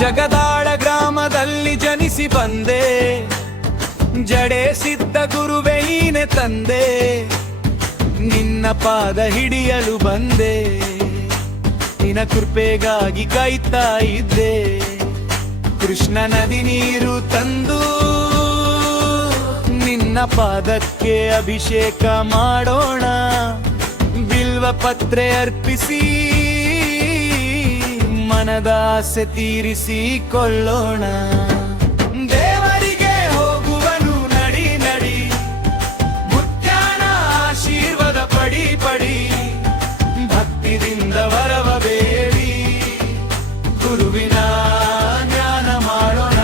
ಜಗದಾಳ ಗ್ರಾಮದಲ್ಲಿ ಜನಿಸಿ ಬಂದೆ, ಜಡೆಸಿದ್ದ ಗುರುವೇ ನೀನೆ ತಂದೆ, ನಿನ್ನ ಪಾದ ಹಿಡಿಯಲು ಬಂದೆ, ನಿನ್ನ ಕೃಪೆಗಾಗಿ ಕಾಯ್ತಾ ಇದ್ದೆ. ಕೃಷ್ಣ ನದಿ ನೀರು ತಂದು ನಿನ್ನ ಪಾದಕ್ಕೆ ಅಭಿಷೇಕ ಮಾಡೋಣ, ಬಿಲ್ವ ಪತ್ರೆ ಅರ್ಪಿಸಿ ಮನದ ಆಸೆ ತೀರಿಸಿಕೊಳ್ಳೋಣ. ದೇವರಿಗೆ ಹೋಗುವನು ನಡಿ ನಡಿ, ಮುತ್ಯಾನ ಆಶೀರ್ವಾದ ಪಡಿ ಪಡಿ, ಭಕ್ತಿದಿಂದ ವರವ ಬೇಡಿ, ಗುರುವಿನ ಜ್ಞಾನ ಮಾಡೋಣ.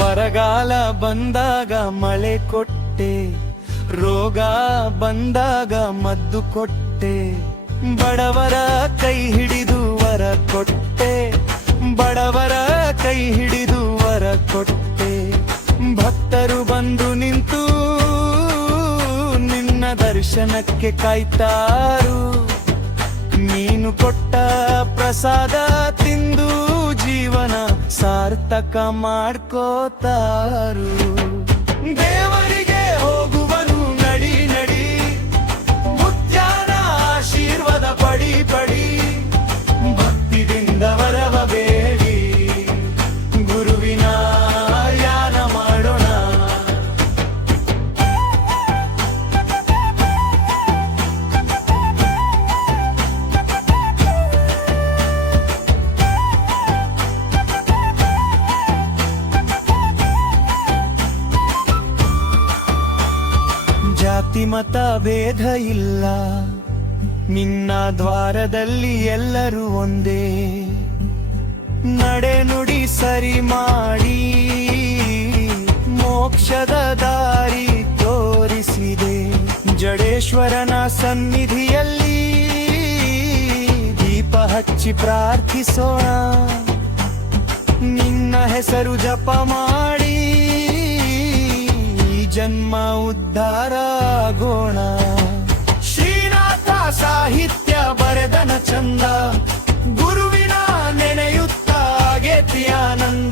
ಬರಗಾಲ ಬಂದಾಗ ಮಳೆ ಕೊಟ್ಟೆ, ರೋಗ ಬಂದಾಗ ಮದ್ದು ಕೊಟ್ಟೆ, ಬಡವರ ಕೈ ಹಿಡಿದು ವರ ಕೊಟ್ಟೆ, ಬಡವರ ಕೈ ಹಿಡಿದು ವರ ಕೊಟ್ಟೆ. ಭಕ್ತರು ಬಂದು ನಿಂತು ನಿನ್ನ ದರ್ಶನಕ್ಕೆ ಕಾಯ್ತಾರು, ನೀನು ಕೊಟ್ಟ ಪ್ರಸಾದ ತಿಂದು ಜೀವನ ಸಾರ್ಥಕ ಮಾಡ್ಕೋತಾರು. ದೇವರಿಗೆ ಹೋಗುವನು ನಡಿ ನಡಿ, ಮುತ್ಯಾನ ಆಶೀರ್ವಾದ ಪಡಿ ಪಡಿ, ಭಕ್ತಿದಿಂದ ವರವ ಬೇಡಿ, ಗುರುವಿನ ಯಾನ ಮಾಡೋಣ. ಜಾತಿ ಮತ ಭೇದ ಇಲ್ಲ, ನಿನ್ನ ದ್ವಾರದಲ್ಲಿ ಎಲ್ಲರೂ ಒಂದೇ, ನಡೆ ನುಡಿ ಸರಿ ಮಾಡಿ ಮೋಕ್ಷದ ದಾರಿ ತೋರಿಸಿದೆ. ಜಡೇಶ್ವರನ ಸನ್ನಿಧಿಯಲ್ಲಿ ದೀಪ ಹಚ್ಚಿ ಪ್ರಾರ್ಥಿಸೋಣ, ನಿನ್ನ ಹೆಸರು ಜಪ ಮಾಡಿ ಜನ್ಮ ಉದ್ಧಾರ ಆಗೋಣ. ಶ್ರೀನಾಥ ಸಾಹಿತ್ಯ ಬರೆದನ ಚಂದ, ಗುರುವಿನ ನೆನೆಯುತ್ತ ಆಗೇತಿ ಆನಂದ.